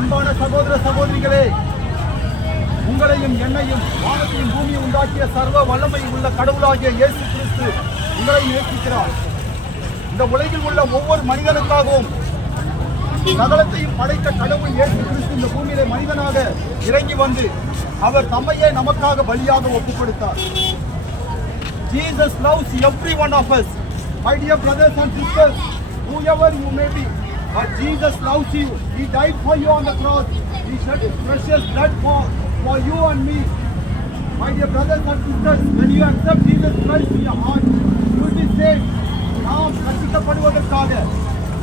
அன்பான சகோதர சகோதரிகளே, உங்களையும் என்னையும் வானத்தையும் பூமியை உண்டாக்கிய சர்வ வல்லமை உள்ள கடவுளாகிய இயேசு கிறிஸ்து உங்களை நேசிக்கிறார். இந்த உலகில் உள்ள ஒவ்வொரு மனிதனுக்காகவும் சகலத்தையும் படைத்த கடவுள் இயேசு கிறிஸ்து இந்த பூமியிலே மனிதனாக இறங்கி வந்து அவர் தம்மையே நமக்காக பலியாக ஒப்புக் கொடுத்தார். Jesus loves every one of us. My dear brothers and sisters, whoever you may be, but Jesus loves you. He died for you on the cross. He shed his precious blood for you and me. My dear brothers and sisters, when you accept Jesus Christ in your heart, you will be saved. நாம் ரட்சிக்கப்படுவதற்காக,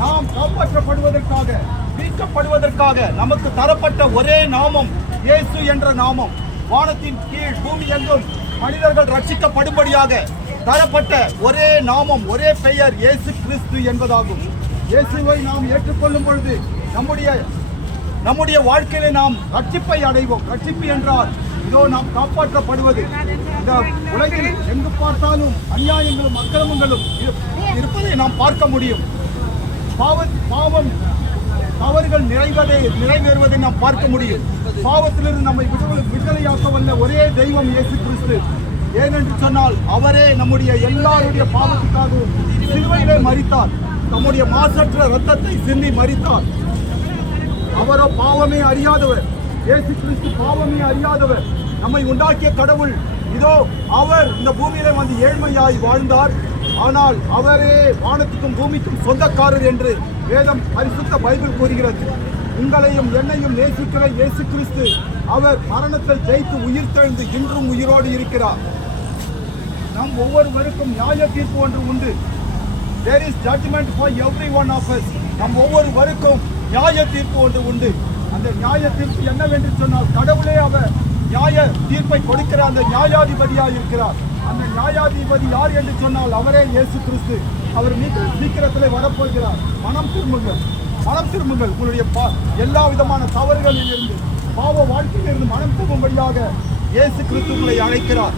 நாம் காப்பாற்றப்படுவதற்காக, மீட்கப்படுவதற்காக நமக்கு தரப்பட்ட ஒரே நாமம் இயேசு என்ற நாமம். வானத்தின் கீழ் பூமி எங்கும் மனிதர்கள் ரட்சிக்கப்படும்படியாக தரப்பட்ட ஒரே நாமம், ஒரே பெயர் இயேசு கிறிஸ்து என்பதாகும். இயேசுவை நாம் ஏற்றுக்கொள்ளும் பொழுது நம்முடைய வாழ்க்கையிலே நாம் ரட்சிப்பை அடைவோம். ரட்சிப்பு என்றால் இதோ நாம் காப்பாற்றப்படுவது. இந்த உலகில் எங்கு பார்த்தாலும் அநியாயங்களும் அக்கிரமங்களும் இருப்பதை நாம் பார்க்க முடியும். பாவம் தவறுகள் நிறைவேறுவதை நாம் பார்க்க முடியும். பாவத்திலிருந்து நம்மை விடுதலையாக்க வல்ல ஒரே தெய்வம் இயேசு கிறிஸ்து. ஏனென்று சொன்னால் அவரே நம்முடைய எல்லாருடைய பாவத்துக்காகவும் சிலுவையிலே மரித்தார். நம்முடைய மாசற்ற இரத்தத்தை சிந்தி மரித்தார். அவரோ பாவமே அறியாதவர். இயேசு கிறிஸ்து பாவமே அறியாதவர். நம்மை உண்டாக்கிய கடவுள் இதோ அவர் இந்த பூமியிலே வந்து ஏழ்மையாய் வாழ்ந்தார். ஆனால் அவரே வானத்துக்கும் பூமிக்கும் சொந்தக்காரர் என்று வேதம் பரிசுத்த பைபிள் கூறுகிறது. உங்களையும் என்னையும் நேசிக்கிற இயேசு கிறிஸ்து அவர் மரணத்தை ஜெயித்து உயிர்த்தெழுந்து இன்றும் உயிரோடு இருக்கிறார். நம் ஒவ்வொருவருக்கும் நியாய தீர்ப்பு ஒன்று உண்டு. There is judgment for every one of us. நம் ஒவ்வொருவருக்கும் நியாய தீர்ப்பு ஒன்று உண்டு. அந்த நியாய தீர்ப்பு என்னவென்று சொன்னால் கடவுளே அவர் நியாய தீர்ப்பை கொடுக்கிற அந்த நியாயாதிபதியாக இருக்கிறார். அந்த நியாயாதிபதி யார் என்று சொன்னால் அவரே இயேசு கிறிஸ்து. அவர் சீக்கிரத்திலே வரப்போகிறார். மனம் திரும்புங்கள், மனம் திரும்புங்கள். உங்களுடைய எல்லா விதமான தவறுகளில் இருந்து, பாவ வாழ்க்கையிலிருந்து மனம் திரும்பும்படியாக இயேசு கிறிஸ்து உங்களை அழைக்கிறார்.